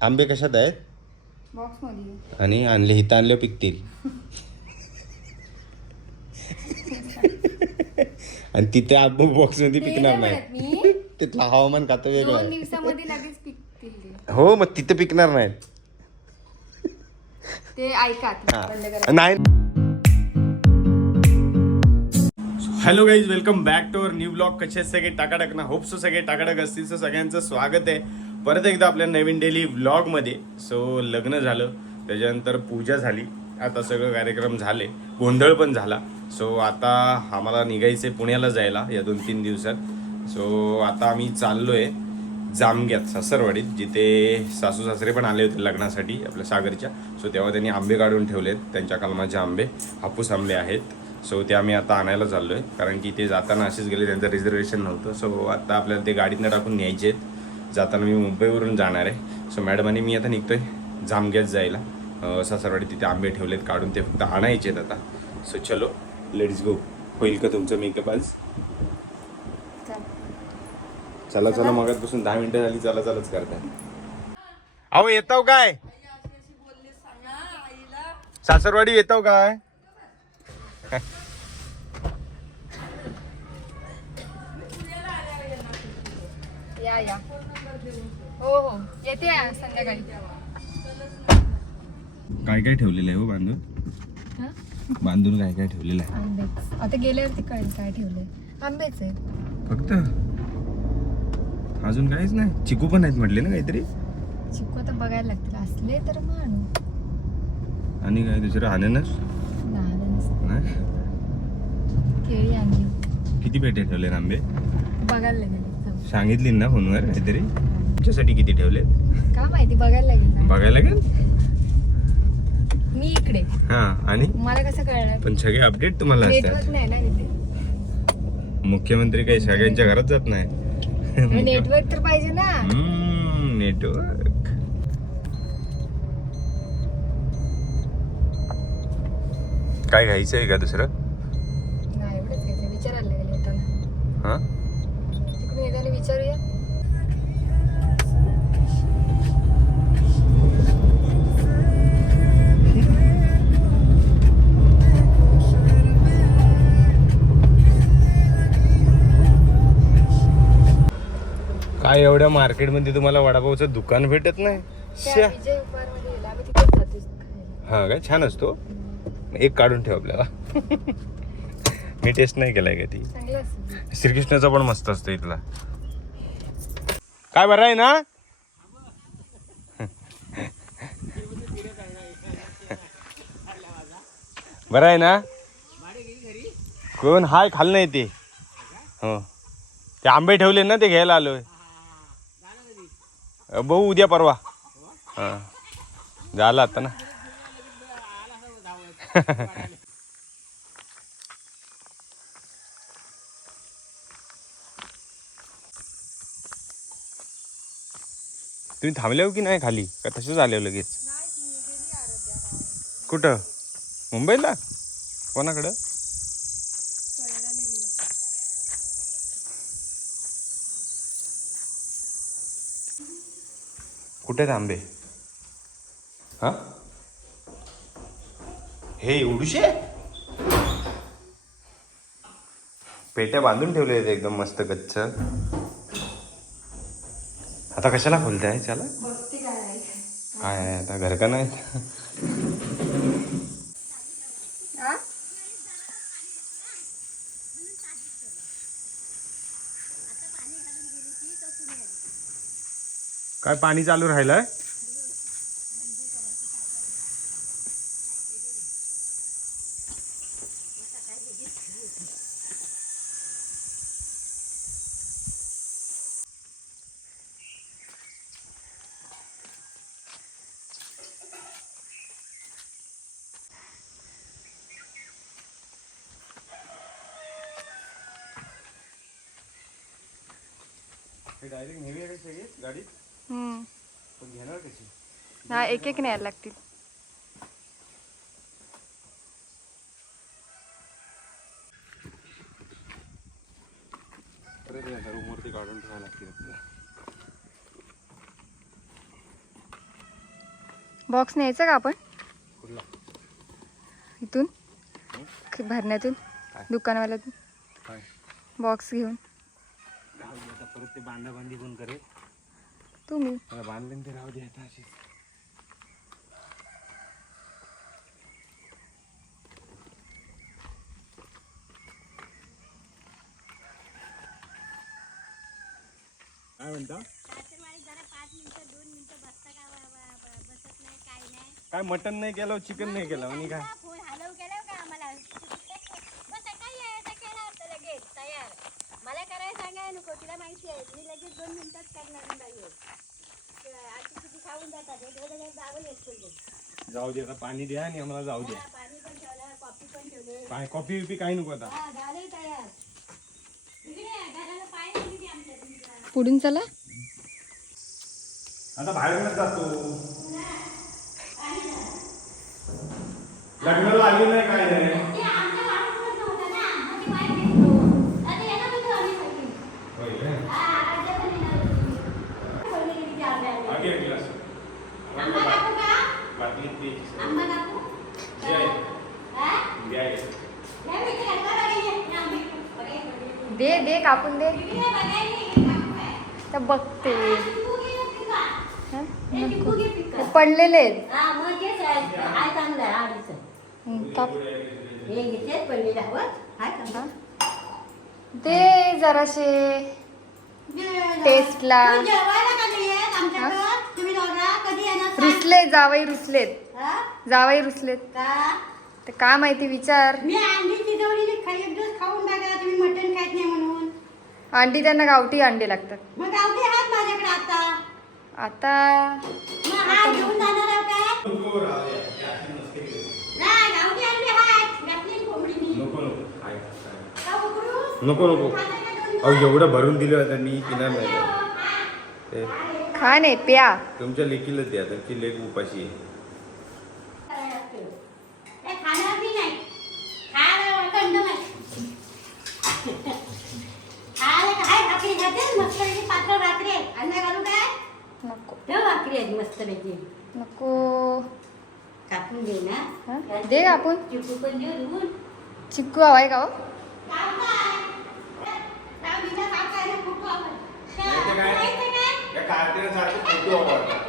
आंबे कशात आहेत? बॉक्समध्ये आणि आणले इथं आणले पिकतील. आणि तिथे आंबे बॉक्समध्ये ते पिकणार नाही नाही. म्हणत मी. तिथलं हवामान खातं वेगळं दोन आहे. दिवसामध्ये लगेच पिकतील ते. हो मग तिथे पिकणार नाहीत. ते ऐका. बंद करा. नाही. Hello guys welcome back to our new blog कसे आहेत सगळे टाकाटक ना? होप सो सगळे टाकाटक असतील. सो सगळ्यांचं स्वागत आहे. परत एकदा आपल्या नवीन डेली व्लॉगमध्ये. सो लग्न झालं. त्याच्यानंतर पूजा झाली. आता सगळं कार्यक्रम झाले. गोंधळ पण झाला. सो आता आम्हाला निघायचं आहे पुण्याला जायला या दोन तीन दिवसात. सो आता आम्ही चाललो आहे जामग्यात सासरवाडीत जिथे सासू सासरे पण आले होते लग्नासाठी आपल्या सागरच्या. सो तेव्हा त्यांनी आंबे काढून ठेवलेत. त्यांच्या कलमाचे आंबे हापूस आंबे आहेत. सो ते आम्ही आता आणायला चाललो आहे कारण की ते जाताना असेच गेले. त्यांचं रिझर्वेशन नव्हतं. सो आता आपल्याला ते गाडीतनं टाकून न्यायचे आहेत जाताना मी मुंबईवरून जाणार आहे. सो मॅडम आणि मी आता निघतोय जामग्यात जायला. सासरवाडी तिथे आंबे ठेवलेत काढून ते फक्त आणायचे आहेत आता. सो चलो लेट्स गो होईल का तुमचं मेकअप आज? चला चला मग बसून दहा मिनिटं झाली चला चलाच करताय अहो येताव काय? सासरवाडी येताव काय? या या. हो हो. येते संध्याकाळी. काय काय ठेवलेलं आहे हो बांधून? हा? बांधून काय काय ठेवलेलं आहे? आंबेच. आता गेल्यावरती कळेल काय ठेवलंय. आंबेच आहे फक्त? अजून काहीच नाही? चिकू पण आहेत म्हटले ना काहीतरी? चिकू आता बघायला लागतील. असले तर मग आणू आणि काय दुसरं अननस लहान नसतं. नाही? केळी आणली. किती पेटे ठेवले आंबे? बघायला लागेल. सांगितली ना फोनवर काहीतरी? तुमच्यासाठी किती ठेवले का माहिती बघायला लागेल. बघायला लागेल? मी इकडे. हा आणि? मला कसं कळणार? पण सगळे अपडेट तुम्हाला नेटवर्क असतात. नाही ना इथे मुख्यमंत्री काही सगळ्यांच्या घरात जात नाही. नेटवर्क तर पाहिजे ना. नेटवर्क काय घ्यायचं आहे का दुसरं? काय एवढ्या मार्केटमध्ये तुम्हाला वडापावचं दुकान भेटत नाही? श्या. हा काय छान असतो. एक काढून ठेव आपल्याला. मी टेस्ट नाही केलाय का ती? श्रीकृष्णाचा पण मस्त असतो इथला. काय बरं आहे ना? बरं आहे ना? कोण? हाय खाल नाही ते. हो. ते आंबे ठेवले ना ते घ्यायला आलोय. भाऊ बघू उद्या परवा. हा. झाला आता ना. तुम्ही थांबले हो की नाही खाली? का तसेच आले हो लगेच? कुठं? मुंबईला? कोणाकडं? कुठे आंबे हा? हे एवढूशे? पेट्या बांधून ठेवले आहेत एकदम मस्त गच्च आता कशाला खोलताय? बघते काय आता? घर का नाही? काय पाणी चालू राहिलंय? डायरेक्ट नेहमी आहे सगळी गाडीत? पण घेणार कशी? हा एक एक न्यायला लागतील. परत रूमवरती काढून ठेवायला लागतील आपल्याला. बॉक्स न्यायचा का आपण? कुठला? इथून? भरण्यातून? दुकानवाल्यातून? बॉक्स घेऊन. परत ते बांधा बांधी कोण करेल? तुम्ही. बांधले ते राहू दे आता अशीच. काय म्हणता? काय मटन नाही केलं चिकन नाही केलं आणि काय? मला करायला सांगाय नको तिला माहिती आहे मी लगेच दोन मिनिटात करणार नाही जातात. जावं जाऊ दे आता पाणी द्या आणि आम्हाला जाऊ द्या पाणी पण ठेवलं कॉफी पण ठेवले. काय कॉफी बिपी काही नको आता. हा झालंय तयार. इकडे आहे, घराला पाय नाही किती आमच्या तुमच्या पुढून चला. आता बाहेरच जातो? लग्नाला आली नाही काय? नाही ते आमच्या वाटतच नव्हतं ना मग ते बाहेर घेतलो आता याला पण आम्ही होती होय काय? हा आराध्या पण येणार होती बोलली किती आपल्याला आगे एक ग्लास. आंबा कापू का बाटलीत प्यायची. आंबा कापू जे आहे, हा जे आहे. या मी इकडे आता बघायचे. या मी- बघायचे. दे दे कापून दे इकडे बघायचे. कापू काय? तर बघते हा, लिंबू घे पिका. हं? हे लिंबू घे पिका. हे पडलेले आहेत हा, मग तेच आहे. हाय चांगलं आहे, आवडीचं. हं, काप हे घेतेच पडलेलं हवं. हाय चांगलं. दे जराशे जे- टेस्टला. तुम्ही जेवायला कधी येत आमच्याकडं? तुम्ही दोघा कधी येणार सांग. रुसले जावई रुसलेत? जावई रुसलेत. का? तर का माहिती विचार. मी अंडी शिजवलेली खाई एक दिवस खाऊन बघा तुम्ही मटण खात नाही म्हणून. अंडी त्यांना गावठी अंडे लागतात. मग गावठी हात माझ्याकडे आता. आता मग हा घेऊन जाणार आहे काय? नको. नाही गावठी अंडी हात घातली कोंबडीनी. नको नको. काय, काय. का? नको नको. दोन अहो एवढं भरून दिलं आता मी पिणार नाही. ते खा नाही प्या. तुमच्या लेकीला द्या तुमची लेक उपाशी आहे करायला लागतं. ते खाणार बी नाही खायला कंड नाही खायला काय भाकरी खाते मस्तपैकी पातळ भाकरी आहे अंडा घालू काय नको ठेव भाकरी आहे मस्तपैकी नको कापून दे ना? दे कापून. चिकू पण देऊ चिक्कू हवाय का हो? माहिती काय? या कार्टिनसारखं फोटो आवडतात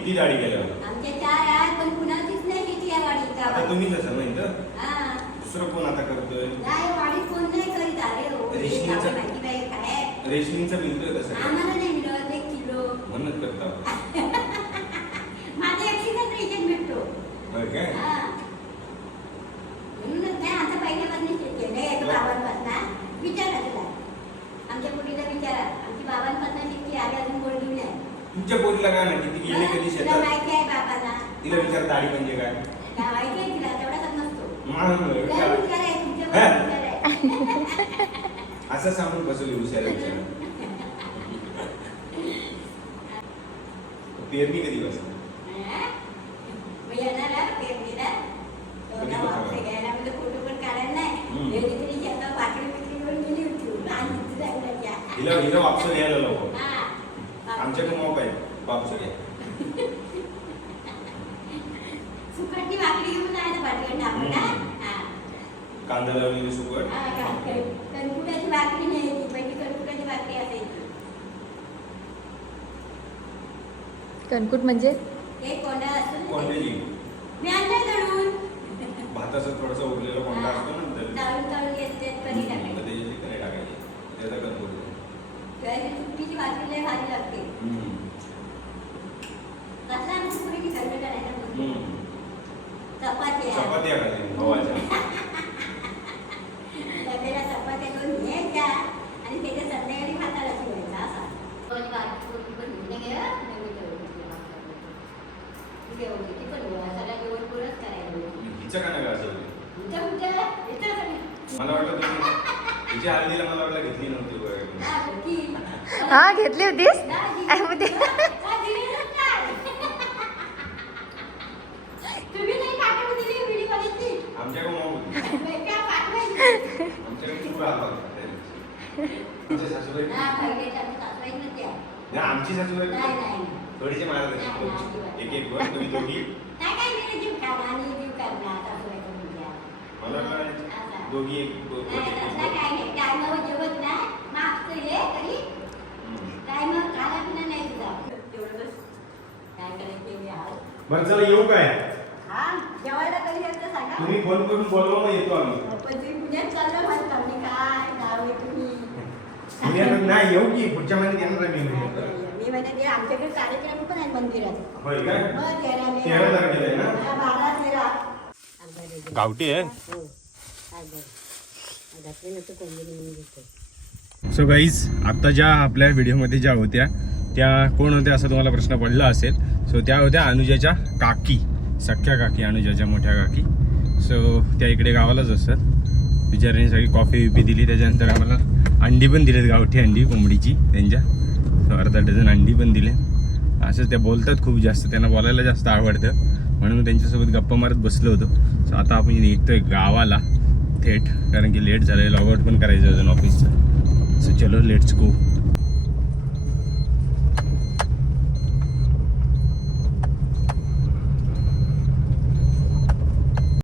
किती डाळी गेल्या? आमच्या चार आहेत पण कुणाचीच नाही आता गावात. तुम्हीच असाल ना इथं? हा. दुसरं कोण आता करतोय? नाही कोण नाही करीत. हो आपल्या रेशनिंगचं मिळतोय कसं काय? आम्हाला नाही मिळत एक किलो. म्हणत करता. माझा एकशेचाच रेशन भेटतो. होय काय? हा. म्हणूनच नाही आता पहिल्यापासून नाही बाबांपासून. विचारा तुला. आमच्या मुलीला विचारा. आमची बाबांपासून शेती आली अजून तुमच्या पोरीला काय माहिती ती गेली कधी तुला शेतात माहिती आहे बाबांना तिला विचार दाढी म्हणजे काय काय माहिती आहे तिला तेवढाच नसतो म्हणून तुला विचार. विचार आहे तुमच्या हा? विचार आहे असं सांगून बसवली हुशार विचार पेरणी कधी बसली मग येणार आहे पेरणीला. कधी तेवढा बसणार? वापस घ्यायला म्हणजे फोटो पण काढायला नाही. तरी शेतात भाकरी बिकरी गेली होती. हिला हिला वापस घ्यायला लावू हा. आमच्याकडे आहे वापस घ्या सुकटची भाकरी घेऊन आपण, हा? हा. कांदा लावलेली सुकट हा, काय? कणकुटाची भाकरी नाही ती, पहिली कणकुटाची भाकरी असायची. कणकुट म्हणजे ते कोंडा असतो ना मी आणलंय दळून. भाताचा थोडासा उरलेला कोंडा असतो ना घेतले, कधी टाकायचे. त्याची चिकन टाकायची त्याचा करतो त्याची सुट्टीची भाकरी लय भारी लागते कसला आमची पुरीची घरगट आहे ना. चपात्या चपात्या खाल्ल्या गव्हाच्या डब्याला चपात्या करून घ्यायच्या आणि त्याच्या संध्याकाळी भाताला शिवायचा असा पण बाकी कोणी पण घेऊन ये गं. नवीन जेवण. जेवण किती पण गोळा. सगळा जेवण गोळाच करायला. हिचं का नाही असं तुमच्या तुमच्या येतं सगळं. मला वाटलं तुम्ही तिच्या हळदीला मला वाटलं घेतली नव्हती वगैरे. हा, होती. हा घेतली होतीस दाजी. काय म्हणते? हा, दिलीच नाही. तुम्ही नाही पाठवून दिली व्हिडिओ बघितली आमच्याकडे मग होती. नाही का पाठवायची आमच्याकडे खूप राहत होता त्या दिवशी. आमच्या सासूबाई हा, पहिले तर सासूबाई नव्हत्या. नाही, आमची सासूबाई नाही, नाही. थोडीशी मारत. एक एक वर तुम्ही दोघी. काय काय मी जीव खाणार आणि जीव करणार सासूबाई करून द्या. मला वाटलं दोघी एक दो- नाही, दोघी- तसलं काय नाही. टायमावर जेवत नाही. मागचं हे तरी हम्म. टायमावर खाना पिना नाही तुझा. तेवढंच. काय करायचं ते आज. बरं चला येऊ काय? हा, जेवायला कधी येतं सांगा. तुम्ही फोन करून बोलवा मग येतो आम्ही. पण तुम्ही पुण्यात चाललं म्हणता मी काय नाव आहे तुम्ही? पुण्यात नाही येऊ की पुढच्या महिन्यात येणार आहे मी मी म्हणते ते आमच्याकडे कार्यक्रम पण आहे मंदिरात. होय काय मग तेरा मे तेरा तारखेला आहे ना? हा, बारा तेरा. अर्धा डझन. गावठी आहे? हो. म्हणून घेतो सो गाईज आता ज्या आपल्या व्हिडिओमध्ये ज्या होत्या त्या कोण होत्या असं तुम्हाला प्रश्न पडला असेल. सो त्या होत्या अनुजाच्या काकी सख्या काकी अनुजाच्या मोठ्या काकी. सो त्या इकडे गावालाच असतात. बिचाऱ्यांनी सगळी कॉफी बिपी दिली. त्याच्यानंतर आम्हाला अंडी पण दिलेत गावठी अंडी कोंबडीची त्यांच्या. सो अर्धा डझन अंडी पण दिले असंच त्या बोलतात खूप जास्त. त्यांना बोलायला जास्त आवडतं. म्हणून त्यांच्यासोबत गप्पा मारत बसलो होतो. सो आता आपण निघतोय गावाला थेट. कारण की लेट झालं लॉगआउट पण करायचं अजून ऑफिसचं सो चलो लेट्स गो